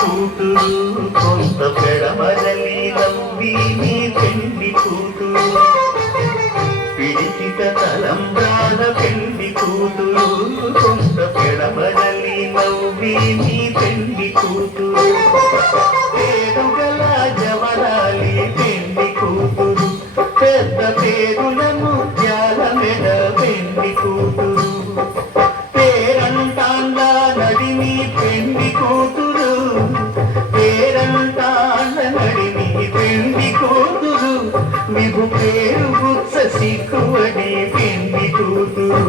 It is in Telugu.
కూతురు కొంత పెడమరలి నవ్వి నీ పెళ్లి కూతురు పిడికిట తలంబ్రాల పెళ్లి కూతురు కొంత పెడమరలి నవ్వి నీ పెళ్లి కూతురు పేరుగల జవరాలి పెళ్లి కూతురు పెద్ద పేరుల ముత్యాల మెడ పెళ్లి కూతురు పేరంటాండా నడిమి పెళ్లి కూతురు పేరంటాండ నడిమి పెళ్లి కూతురు విభు పేరు గుత్స సిక్కువడి పెళ్లి కూతురు